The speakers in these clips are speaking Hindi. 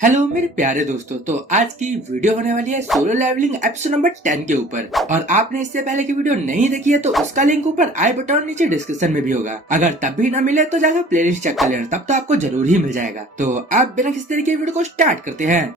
हेलो मेरे प्यारे दोस्तों। तो आज की वीडियो होने वाली है सोलो लेवलिंग एपिसोड नंबर 10 के ऊपर। और आपने इससे पहले की वीडियो नहीं देखी है तो उसका लिंक ऊपर आई बटन और नीचे डिस्क्रिप्शन में भी होगा। अगर तब भी ना मिले तो जाकर प्लेलिस्ट चेक कर लेना, तब तो आपको जरूर ही मिल जाएगा। तो अब बिना किसी तरीके की वीडियो को स्टार्ट करते हैं।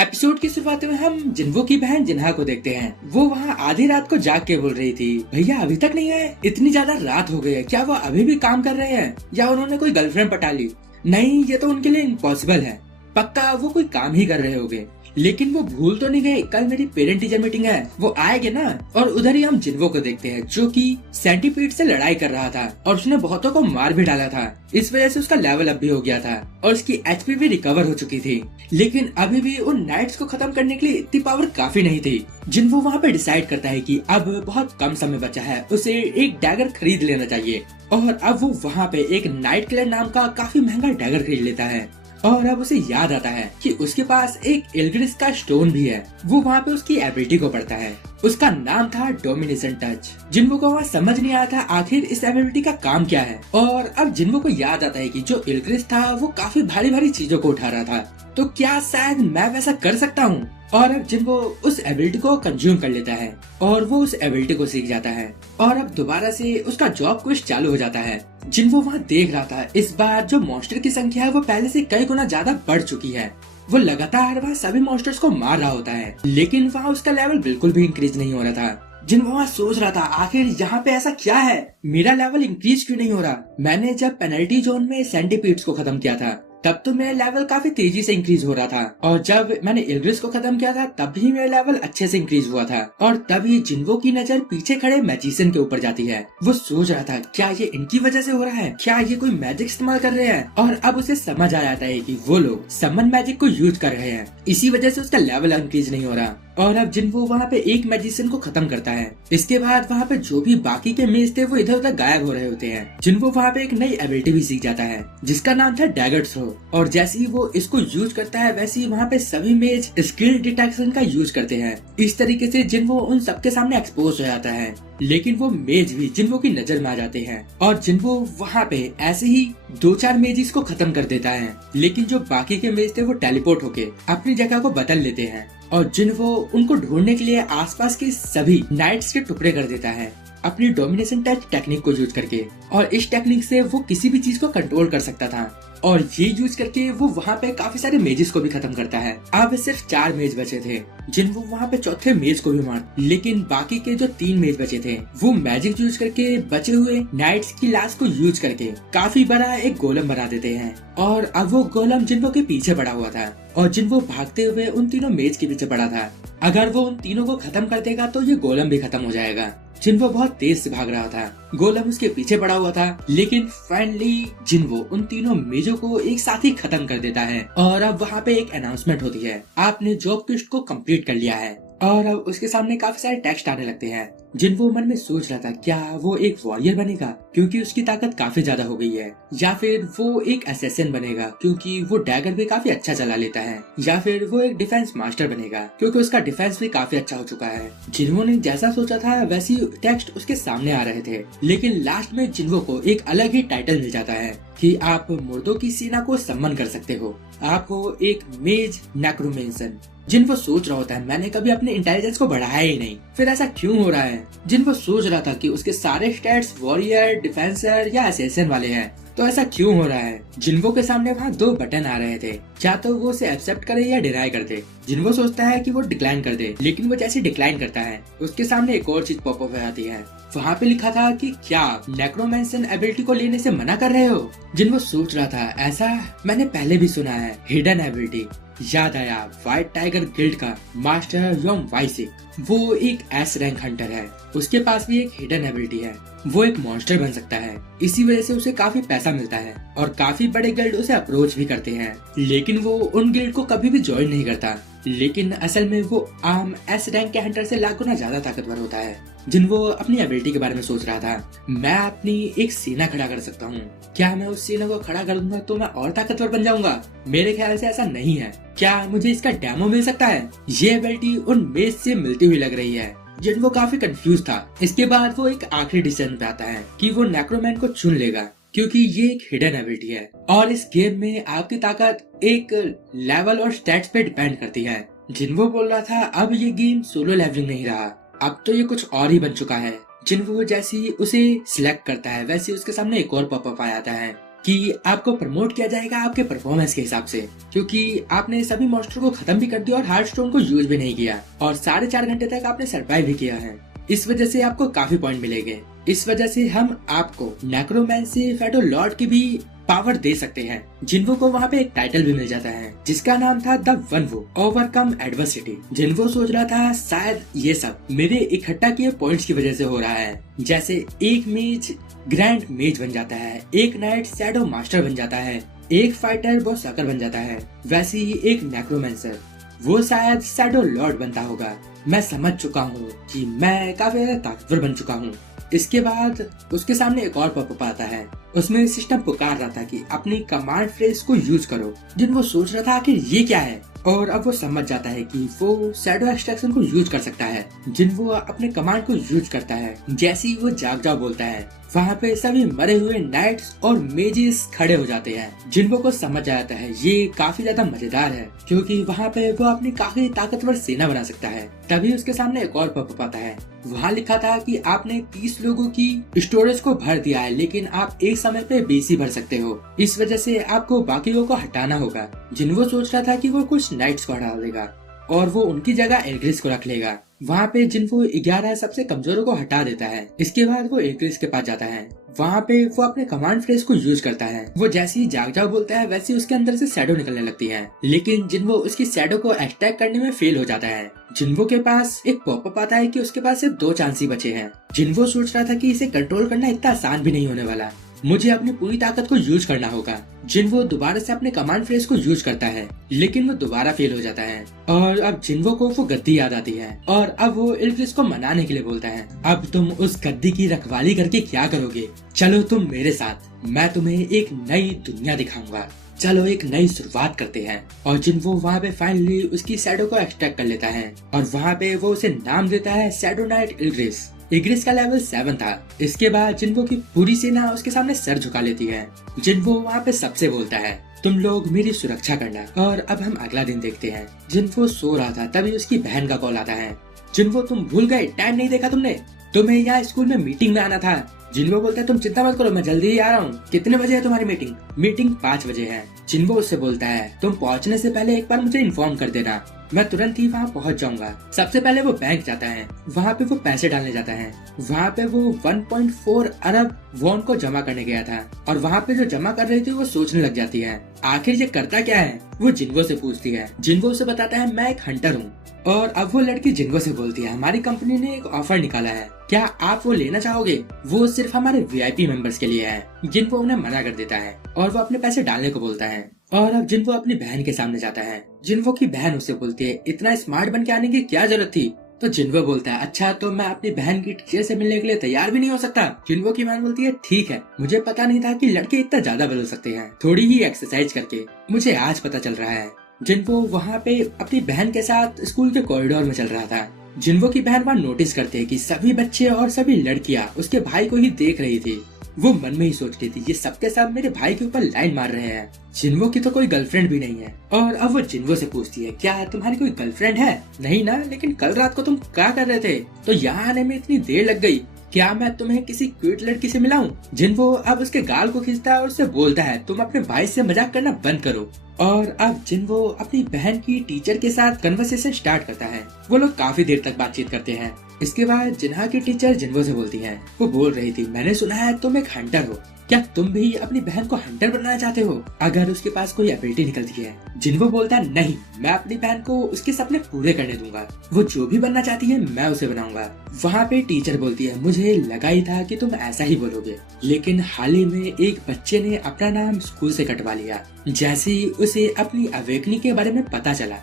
एपिसोड की शुरुआत में हम जिन्वो की बहन जिन्हा को देखते हैं। वो वहाँ आधी रात को जाग के बोल रही थी, भैया अभी तक नहीं आए, इतनी ज्यादा रात हो गई है, क्या वो अभी भी काम कर रहे हैं या उन्होंने कोई गर्लफ्रेंड पटा ली? नहीं, ये तो उनके लिए इम्पॉसिबल है, पक्का वो कोई काम ही कर रहे होंगे। लेकिन वो भूल तो नहीं गए, कल मेरी पेरेंट टीचर मीटिंग है, वो आएंगे ना। और उधर ही हम जिन्वो को देखते हैं जो कि सेंटीपीड से लड़ाई कर रहा था और उसने बहुतों को मार भी डाला था। इस वजह से उसका लेवल अप भी हो गया था और उसकी एचपी भी रिकवर हो चुकी थी। लेकिन अभी भी उन नाइट्स को खत्म करने के लिए इतनी पावर काफी नहीं थी। जिन्वो वहाँ पे डिसाइड करता है कि अब बहुत कम समय बचा है, उसे एक डैगर खरीद लेना चाहिए। और अब वो वहाँ पे एक नाइट किलर नाम का काफी महंगा डैगर खरीद लेता है। और अब उसे याद आता है कि उसके पास एक इल्ग्रिस का स्टोन भी है। वो वहाँ पे उसकी एबिलिटी को पढ़ता है, उसका नाम था डोमिनेशन टच। जिन्वो को वहाँ समझ नहीं आया था आखिर इस एबिलिटी का काम क्या है। और अब जिन्वो को याद आता है कि जो इल्ग्रिस था वो काफी भारी भारी चीजों को उठा रहा था, तो क्या शायद मैं वैसा कर सकता हूँ। और अब जिन्वो उस एबिलिटी को कंज्यूम कर लेता है और वो उस एबिलिटी को सीख जाता है। और अब दोबारा से उसका जॉब क्वेस्ट चालू हो जाता है। जिन्वो वहाँ देख रहा था इस बार जो मॉन्स्टर की संख्या है वो पहले से कई गुना ज्यादा बढ़ चुकी है। वो लगातार वहाँ सभी मॉन्स्टर्स को मार रहा होता है, लेकिन वहाँ उसका लेवल बिल्कुल भी इंक्रीज नहीं हो रहा था। जिन्वो वहाँ सोच रहा था आखिर यहाँ पे ऐसा क्या है, मेरा लेवल इंक्रीज क्यों नहीं हो रहा। मैंने जब पेनल्टी जोन में सेंटीपीड्स को खत्म किया था तब तो मेरा लेवल काफी तेजी से इंक्रीज हो रहा था, और जब मैंने इल्ग्रिस को खत्म किया था तब भी मेरा लेवल अच्छे से इंक्रीज हुआ था। और तभी जिन्वो की नजर पीछे खड़े मैजिशियन के ऊपर जाती है। वो सोच रहा था क्या ये इनकी वजह से हो रहा है, क्या ये कोई मैजिक इस्तेमाल कर रहे हैं। और अब उसे समझ आ जाता है कि वो लोग समन मैजिक को यूज कर रहे हैं, इसी वजह से उसका लेवल इंक्रीज नहीं हो रहा। और अब जिन्वो वहाँ पे एक मैजिशियन को खत्म करता है। इसके बाद वहाँ पे जो भी बाकी के मेज थे वो इधर उधर गायब हो रहे होते हैं। जिन्वो वहाँ पे एक नई एबिलिटी भी सीख जाता है जिसका नाम था डैगर थ्रो। और जैसे ही वो इसको यूज करता है वैसे ही वहाँ पे सभी मेज स्किल डिटेक्शन का यूज करते हैं। इस तरीके से जिन्वो उन सबके सामने एक्सपोज हो जाता है। लेकिन वो मेज भी जिन्वो की नजर में आ जाते हैं और जिन्वो वहाँ पे ऐसे ही 2-4 मेजिस को खत्म कर देता है। लेकिन जो बाकी के मेज थे वो टेलीपोर्ट होके अपनी जगह को बदल लेते हैं और जिन्वो उनको ढूंढने के लिए आसपास के सभी नाइट्स के टुकड़े कर देता है अपनी डोमिनेशन टच टेक्निक को यूज करके। और इस टेक्निक से वो किसी भी चीज को कंट्रोल कर सकता था और ये यूज करके वो वहाँ पे काफी सारे मेजेस को भी खत्म करता है। अब सिर्फ 4 मेज बचे थे जिन्वो वहाँ पे चौथे मेज को भी मार, लेकिन बाकी के जो 3 मेज बचे थे वो मैजिक यूज करके बचे हुए नाइट्स की लाश को यूज करके काफी बड़ा एक गोलम बना देते हैं। और अब वो गोलम जिन्वो के पीछे पड़ा हुआ था और जिन्वो भागते हुए उन तीनों मेज के पीछे पड़ा था। अगर वो उन तीनों को खत्म कर देगा तो ये गोलम भी खत्म हो जाएगा। जिन्वो बहुत तेज से भाग रहा था, गोलम उसके पीछे पड़ा हुआ था, लेकिन फाइनली जिन्वो उन तीनों मेजों को एक साथ ही खत्म कर देता है। और अब वहाँ पे एक अनाउंसमेंट होती है, आपने जॉब क्वेस्ट को कंप्लीट कर लिया है। और अब उसके सामने काफी सारे टेक्स्ट आने लगते हैं। जिन्वो मन में सोच रहा था क्या वो एक वॉरियर बनेगा क्योंकि उसकी ताकत काफी ज्यादा हो गई है, या फिर वो एक असैसिन बनेगा क्योंकि वो डैगर भी काफी अच्छा चला लेता है, या फिर वो एक डिफेंस मास्टर बनेगा क्योंकि उसका डिफेंस भी काफी अच्छा हो चुका है। जिन्वो ने जैसा सोचा था वैसी टेक्स्ट उसके सामने आ रहे थे, लेकिन लास्ट में जिन्वो को एक अलग ही टाइटल मिल जाता है कि आप मुर्दों की सेना को सम्मन कर सकते हो, आप हो एक मेज नेक्रोमेंसन। जिन्वो सोच रहा होता है मैंने कभी अपने इंटेलिजेंस को बढ़ाया ही नहीं, फिर ऐसा क्यों हो रहा है। जिन्वो सोच रहा था कि उसके सारे स्टैट्स वॉरियर, डिफेंसर या असैसिन वाले हैं, तो ऐसा क्यों हो रहा है। जिन्वो के सामने वहाँ 2 बटन आ रहे थे, क्या तो वो उसे एक्सेप्ट करे या डिनाई कर दे। जिन्वो सोचता है कि वो डिक्लाइन कर दे, लेकिन वो जैसे डिक्लाइन करता है उसके सामने एक और चीज पॉपअप हो जाती है। वहाँ पे लिखा था कि क्या आप नेक्रोमेंसन एबिलिटी को लेने से मना कर रहे हो। जिन्वो सोच रहा था ऐसा मैंने पहले भी सुना है, हिडन एबिलिटी। याद आया व्हाइट टाइगर गिल्ड का मास्टर योम वाइसिक, वो एक एस रैंक हंटर है, उसके पास भी एक हिडन एबिलिटी है, वो एक मॉन्स्टर बन सकता है। इसी वजह से उसे काफी पैसा मिलता है और काफी बड़े गिल्ड उसे अप्रोच भी करते हैं, लेकिन वो उन गिल्ड को कभी भी ज्वाइन नहीं करता। लेकिन असल में वो आम एस रैंक के हंटर से लाख गुना ज्यादा ताकतवर होता है। जिन्वो अपनी एबिलिटी के बारे में सोच रहा था, मैं अपनी एक सेना खड़ा कर सकता हूँ, क्या मैं उस सेना को खड़ा कर दूंगा तो मैं और ताकतवर बन जाऊंगा? मेरे ख्याल से ऐसा नहीं है, क्या मुझे इसका डेमो मिल सकता है? ये एबिलिटी उन मेज से मिलती हुई लग रही है। जिन्वो काफी कंफ्यूज था। इसके बाद वो एक आखिरी डिसीजन पे आता है कि वो नेक्रोमैन को चुन लेगा, क्योंकि ये एक हिडन एबिलिटी है और इस गेम में आपकी ताकत एक लेवल और स्टैट्स पे डिपेंड करती है। जिन्वो बोल रहा था अब ये गेम सोलो लेवलिंग नहीं रहा, अब तो ये कुछ और ही बन चुका है। जिन्वो जैसी उसे सिलेक्ट करता है वैसे उसके सामने एक और पॉपअप आ जाता है कि आपको प्रमोट किया जाएगा आपके परफॉर्मेंस के हिसाब से, क्योंकि आपने सभी मॉन्स्टर को खत्म भी कर दिया और हार्ट स्टोन को यूज भी नहीं किया और 4.5 घंटे तक आपने सर्वाइव भी किया है। इस वजह से आपको काफी पॉइंट मिलेंगे। इस वजह से हम आपको नेक्रोमैंसी फैटो लॉर्ड की भी पावर दे सकते हैं। जिन्वो को वहाँ पे एक टाइटल भी मिल जाता है जिसका नाम था द वन वो ओवरकम एडवर्सिटी। जिन्वो सोच रहा था शायद ये सब मेरे इकट्ठा किए पॉइंट्स की वजह से हो रहा है। जैसे एक मेज ग्रैंड मेज बन जाता है, एक नाइट शैडो मास्टर बन जाता है, एक फाइटर बॉस सकर बन जाता है, वैसे ही एक नेक्रोमैंसर वो शायद शैडो लॉर्ड बनता होगा। मैं समझ चुका हूँ कि मैं काफी ज्यादा ताकतवर बन चुका हूँ। इसके बाद उसके सामने एक और पॉपअप आता है, उसमें सिस्टम पुकार रहा था कि अपनी कमांड फ्रेज को यूज करो। जिन्वो सोच रहा था आखिर ये क्या है और अब वो समझ जाता है कि वो शैडो एक्सट्रैक्शन को यूज कर सकता है। जिन्वो अपने कमांड को यूज करता है, जैसे ही वो जाग जाओ बोलता है वहाँ पे सभी मरे हुए नाइट्स और मेजिस खड़े हो जाते हैं। जिन्वो को समझ आता है ये काफी ज्यादा मजेदार है, क्योंकि वहाँ पे वो अपनी काफी ताकतवर सेना बना सकता है। तभी उसके सामने एक और पॉपअप आता है, वहाँ लिखा था कि आपने 30 लोगों की स्टोरेज को भर दिया है, लेकिन आप एक समय पे 20 ही भर सकते हो, इस वजह से आपको बाकियों को हटाना होगा। जिन्वो सोच रहा था कि वो कुछ नाइट्स को हटा देगा और वो उनकी जगह एल्ग्रिस को रख लेगा। वहाँ पे जिन्वो 11 सबसे कमजोरों को हटा देता है। इसके बाद वो एल्ग्रिस के पास जाता है, वहाँ पे वो अपने कमांड फ्रेज को यूज करता है। वो जैसे ही जाग जाओ बोलता है वैसे उसके अंदर से शैडो निकलने लगती है, लेकिन जिन्वो उसकी शैडो को एक्सट्रैक्ट करने में फेल हो जाता है। जिन्वो के पास एक पॉपअप आता है कि उसके पास सिर्फ 2 चांस ही बचे हैं। जिन्वो सोच रहा था कि इसे कंट्रोल करना इतना आसान भी नहीं होने वाला, मुझे अपनी पूरी ताकत को यूज करना होगा। जिन्वो दोबारा से अपने कमांड फ्रेज को यूज करता है, लेकिन वो दोबारा फेल हो जाता है और अब जिन्वो को वो गद्दी याद आती है और अब वो एल्ग्रिस को मनाने के लिए बोलता है, अब तुम उस गद्दी की रखवाली करके क्या करोगे? चलो तुम मेरे साथ, मैं तुम्हें एक नई दुनिया दिखाऊंगा। चलो एक नई शुरुआत करते हैं। और जिन्वो वहाँ पे फाइनली उसकी शैडो को एक्सट्रैक्ट कर लेता है और वहाँ पे वो उसे नाम देता है शैडो नाइट एल्ग्रिस। एल्ग्रिस का लेवल 7 था। इसके बाद जिन्वो की पूरी सेना उसके सामने सर झुका लेती है। जिन्वो वहाँ पे सबसे बोलता है, तुम लोग मेरी सुरक्षा करना। और अब हम अगला दिन देखते हैं। जिन्वो सो रहा था, तभी उसकी बहन का कॉल आता है, जिन्वो तुम भूल गए, टाइम नहीं देखा तुमने, तुम्हें यहाँ स्कूल में मीटिंग में आना था। जिन्वो बोलता है तुम चिंता मत करो, मैं जल्दी ही आ रहा हूँ। कितने बजे है तुम्हारी मीटिंग? मीटिंग 5 बजे है। जिन्वो उससे बोलता है तुम पहुँचने से पहले एक बार मुझे इन्फॉर्म कर देना, मैं तुरंत ही वहाँ पहुँच जाऊंगा। सबसे पहले वो बैंक जाता है, वहाँ पे वो पैसे डालने जाता है। वहाँ पे वो 1.4 अरब वॉन को जमा करने गया था और वहाँ पे जो जमा कर रही थी वो सोचने लग जाती है आखिर ये करता क्या है। वो जिन्वो से पूछती है, जिन्वो उसे बताता है मैं एक हंटर हूँ। और अब वो लड़की जिन्वो से बोलती है, हमारी कंपनी ने एक ऑफर निकाला है, क्या आप वो लेना चाहोगे? वो सिर्फ हमारे VIP मेंबर्स के लिए है। जिन्वो उन्हें मना कर देता है और वो अपने पैसे डालने को बोलता है। और अब जिन्वो अपनी बहन के सामने जाता है। जिन्वो की बहन उससे बोलती है, इतना स्मार्ट बन के आने की क्या जरूरत थी? तो जिन्वो बोलता है, अच्छा तो मैं अपनी बहन की टीचर से मिलने के लिए तैयार भी नहीं हो सकता? जिन्वो की बहन बोलती है, ठीक है, मुझे पता नहीं था कि लड़के इतना ज्यादा बदल सकते हैं, थोड़ी ही एक्सरसाइज करके मुझे आज पता चल रहा है। जिन्वो वहाँ पे अपनी बहन के साथ स्कूल के कॉरिडोर में चल रहा था। जिन्वो की बहन वहाँ नोटिस करते है कि सभी बच्चे और सभी लड़कियाँ उसके भाई को ही देख रही थी। वो मन में ही सोच रही थी, ये सबके सब मेरे भाई के ऊपर लाइन मार रहे हैं। जिन्वो की तो कोई गर्लफ्रेंड भी नहीं है। और अब वो जिन्वो से पूछती है, क्या तुम्हारी कोई गर्लफ्रेंड है? नहीं ना, लेकिन कल रात को तुम क्या कर रहे थे? तो यहाँ आने में इतनी देर लग गई, क्या मैं तुम्हें किसी क्यूट लड़की से मिलाऊं? जिन्वो अब उसके गाल को खींचता है और उससे बोलता है, तुम अपने भाई से मजाक करना बंद करो। और अब जिन्वो अपनी बहन की टीचर के साथ कन्वर्सेशन स्टार्ट करता है। वो लोग काफी देर तक बातचीत करते हैं। इसके बाद जिन्हा की टीचर जिन्वो से बोलती है, वो बोल रही थी, मैंने सुना है तुम एक हंटर हो, क्या तुम भी अपनी बहन को हंटर बनाना चाहते हो अगर उसके पास कोई एबिलिटी निकलती है? जिन्वो बोलता है, नहीं, मैं अपनी बहन को उसके सपने पूरे करने दूंगा, वो जो भी बनना चाहती है मैं उसे बनाऊंगा। वहाँ पे टीचर बोलती है, मुझे लगा ही था कि तुम ऐसा ही बोलोगे, लेकिन हाल ही में एक बच्चे ने अपना नाम स्कूल से कटवा लिया जैसे ही उसे अपनी अवेकनिंग के बारे में पता चला।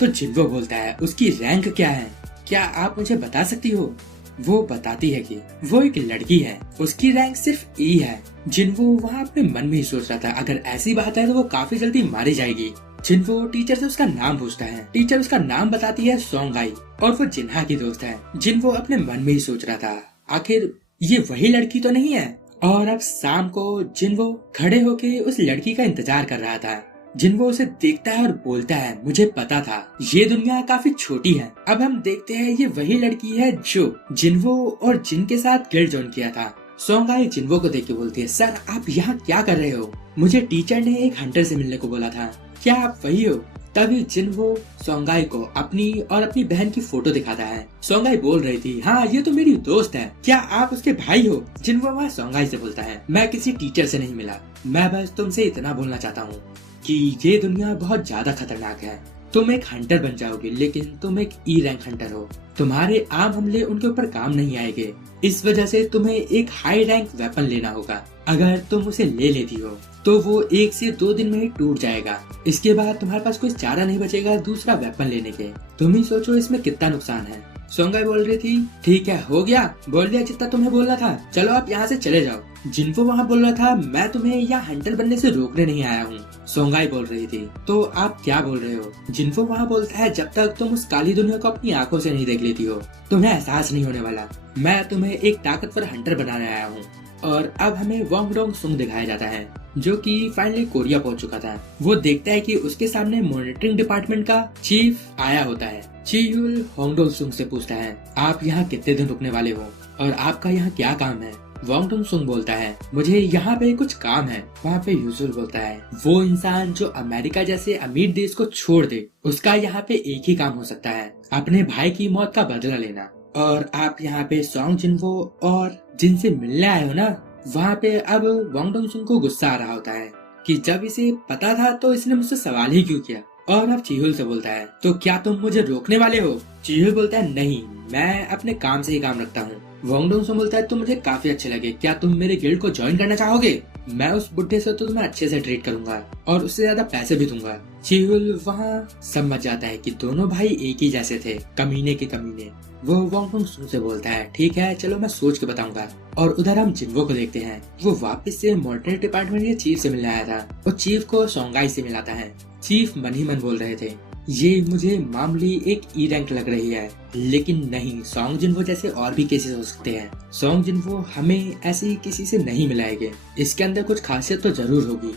तो जिन्वो बोलता है, उसकी रैंक क्या है, क्या आप मुझे बता सकती हो? वो बताती है कि वो एक लड़की है, उसकी रैंक सिर्फ E है। जिन्वो वहाँ अपने मन में ही सोच रहा था, अगर ऐसी बात है तो वो काफी जल्दी मारी जाएगी। जिन्हो टीचर से उसका नाम पूछता है। टीचर उसका नाम बताती है सोंगाई, और वो जिन्हा की दोस्त है। जिन्हो अपने मन में ही सोच रहा था, आखिर ये वही लड़की तो नहीं है। और अब शाम को जिन्हो खड़े होके उस लड़की का इंतजार कर रहा था। जिन्हो उसे देखता है और बोलता है, मुझे पता था ये दुनिया काफी छोटी है। अब हम देखते हैं ये वही लड़की है जो जिन्हो और जिन के साथ गिल्ड जॉइन किया था। सोंगाई जिन्हो को देख के बोलती है, सर आप यहाँ क्या कर रहे हो? मुझे टीचर ने एक हंटर से मिलने को बोला था, क्या आप वही हो? तभी जिन्हो सोंगाई को अपनी और अपनी बहन की फोटो दिखाता है। सोंगाई बोल रही थी, हाँ ये तो मेरी दोस्त है, क्या आप उसके भाई हो? जिन्हो वहाँ सोंगाई से बोलता है, मैं किसी टीचर से नहीं मिला, मैं बस तुमसे इतना बोलना चाहता हूँ कि ये दुनिया बहुत ज्यादा खतरनाक है। तुम एक हंटर बन जाओगे, लेकिन तुम एक ई रैंक हंटर हो। तुम्हारे आम हमले उनके ऊपर काम नहीं आएंगे। इस वजह से तुम्हें एक हाई रैंक वेपन लेना होगा। अगर तुम उसे ले लेती हो तो वो 1 से 2 दिन में ही टूट जाएगा। इसके बाद तुम्हारे पास कोई चारा नहीं बचेगा दूसरा वेपन लेने के। तुम ही सोचो इसमें कितना नुकसान है। सोंगाई बोल रही थी, ठीक है हो गया, बोल दिया जितना तुम्हें बोलना था, चलो आप यहाँ से चले जाओ। जिन्हो वहाँ बोल रहा था, मैं तुम्हें यहाँ हंटर बनने से रोकने नहीं आया हूँ। सोंगाई बोल रही थी, तो आप क्या बोल रहे हो? जिन्हो वहाँ बोलता है, जब तक तुम उस काली दुनिया को अपनी आंखों से नहीं देख लेती हो तुम्हें एहसास नहीं होने वाला। मैं तुम्हें एक ताकतवर हंटर बनाने आया हूँ। और अब हमें वोंगडोंग सुंग दिखाया जाता है, जो कि फाइनली कोरिया पहुंच चुका था। वो देखता है कि उसके सामने मॉनिटरिंग डिपार्टमेंट का चीफ आया होता है। चीहुल वोंगडोंग सुंग से पूछता है, आप यहाँ कितने दिन रुकने वाले हो और आपका यहाँ क्या काम है? वोंगडोंग सुंग बोलता है, मुझे यहाँ पे कुछ काम है। वहाँ पे यूजुल बोलता है, वो इंसान जो अमेरिका जैसे अमीर देश को छोड़ दे, उसका यहाँ पे एक ही काम हो सकता है, अपने भाई की मौत का बदला लेना। और आप यहाँ पे सोंग जिन्हो और जिनसे मिलने आए हो ना, वहाँ पे अब वोंगडोंग सुंग को गुस्सा आ रहा होता है कि जब इसे पता था तो इसने मुझसे सवाल ही क्यों किया। और अब चीहुल से बोलता है, तो क्या तुम मुझे रोकने वाले हो? चीहुल बोलता है, नहीं, मैं अपने काम से ही काम रखता हूँ। वोंगडोंग सुंग बोलता है, तुम मुझे काफी अच्छे लगे, क्या तुम मेरे गिल्ड को ज्वाइन करना चाहोगे? मैं उस बुढ़े से तो तुम्हें अच्छे से ट्रीट करूंगा और उससे ज्यादा पैसे भी दूंगा। चीहुल वहाँ समझ जाता है कि दोनों भाई एक ही जैसे थे, कमीने के कमीने। वो वोंगडोंग सुंग से बोलता है, ठीक है चलो मैं सोच के बताऊंगा। और उधर हम जिन्हो को देखते हैं, वो वापस से मॉनिटरी डिपार्टमेंट के चीफ से मिलने आया था और चीफ को सोंगाई से मिलाता है। चीफ मन ही मन बोल रहे थे, ये मुझे मामूली एक ई रैंक लग रही है, लेकिन नहीं, सोंग जिन्हो जैसे और भी केसेस हो सकते हैं। सोंग जिन्हो हमें ऐसे किसी से नहीं मिलाएंगे, इसके अंदर कुछ खासियत तो जरूर होगी।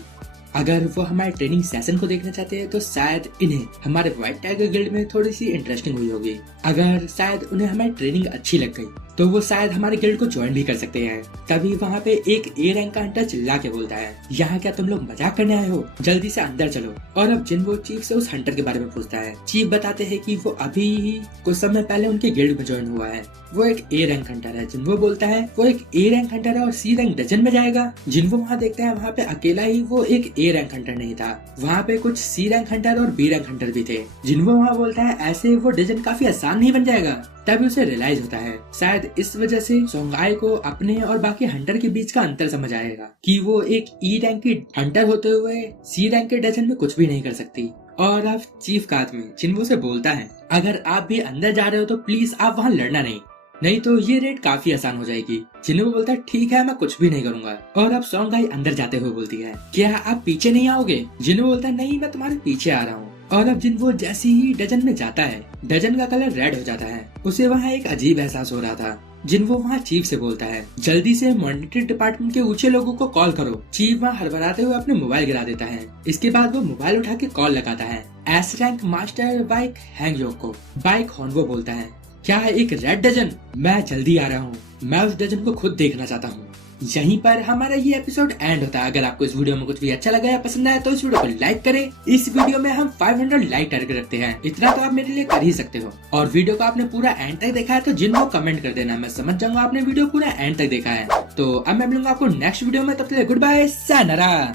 अगर वो हमारे ट्रेनिंग सेशन को देखना चाहते हैं तो शायद इन्हें हमारे व्हाइट टाइगर गिल्ड में थोड़ी सी इंटरेस्टिंग हुई होगी। अगर शायद उन्हें हमारी ट्रेनिंग अच्छी लग गई तो वो शायद हमारे गिल्ड को ज्वाइन भी कर सकते हैं। तभी वहाँ पे एक ए रैंक का हंटर चिल्ला के बोलता है, यहाँ क्या तुम लोग मजाक करने आए हो? जल्दी से अंदर चलो। और अब जिन्हो चीफ से उस हंटर के बारे में पूछता है। चीफ बताते हैं कि वो अभी ही कुछ समय पहले उनके गिल्ड में ज्वाइन हुआ है। वो एक ए रैंक हंटर है। जिन्हो बोलता है, वो एक ए रैंक हंटर है और सी रैंक डजन में जाएगा। जिन्हो वहाँ देखता है, वहाँ पे अकेला ही वो एक ए रैंक हंटर नहीं था, वहाँ पे कुछ सी रैंक हंटर और बी रैंक हंटर भी थे। जिन्हो वहाँ बोलता है, ऐसे वो डजन काफी आसान नहीं बन जाएगा। तभी उसे रियलाइज होता है, शायद इस वजह से सोंगाई को अपने और बाकी हंटर के बीच का अंतर समझ आएगा कि वो एक ई रैंक की हंटर होते हुए सी रैंक के डजन में कुछ भी नहीं कर सकती। और अब चीफ का आदमी जिन्हो से बोलता है, अगर आप भी अंदर जा रहे हो तो प्लीज आप वहाँ लड़ना नहीं तो ये रेड काफी आसान हो जाएगी। जिन्हो बोलता है, ठीक है मैं कुछ भी नहीं करूंगा। और अब सोंगाई अंदर जाते हुए बोलती है, क्या आप पीछे नहीं आओगे? जिन्हो बोलता है, नहीं मैं तुम्हारे पीछे आ रहा हूँ। और अब जिन्हो जैसे ही डजन में जाता है, डजन का कलर रेड हो जाता है। उसे वहाँ एक अजीब एहसास हो रहा था। जिन्हो वहाँ चीफ से बोलता है, जल्दी से मॉनिटरी डिपार्टमेंट के ऊंचे लोगों को कॉल करो। चीफ वहाँ हड़बड़ाते हुए अपने मोबाइल गिरा देता है। इसके बाद वो मोबाइल उठा के कॉल लगाता है एस रैंक मास्टर बाइक हैंगयोक को। बाइक होनवो बोलता है, क्या एक रेड डजन? मैं जल्दी आ रहा हूँ, मैं उस डजन को खुद देखना चाहता हूँ। यहीं पर हमारा ये एपिसोड एंड होता है। अगर आपको इस वीडियो में कुछ भी अच्छा लगा या पसंद आया तो इस वीडियो को लाइक करें। इस वीडियो में हम 500 लाइक टारगेट रखते हैं, इतना तो आप मेरे लिए कर ही सकते हो। और वीडियो को आपने पूरा एंड तक देखा है तो जिन्हो कमेंट कर देना, मैं समझ जाऊंगा आपने वीडियो पूरा एंड तक देखा है। तो अब मैं मिलूंगा आपको नेक्स्ट वीडियो में, तब तक गुड बाय, सायनारा।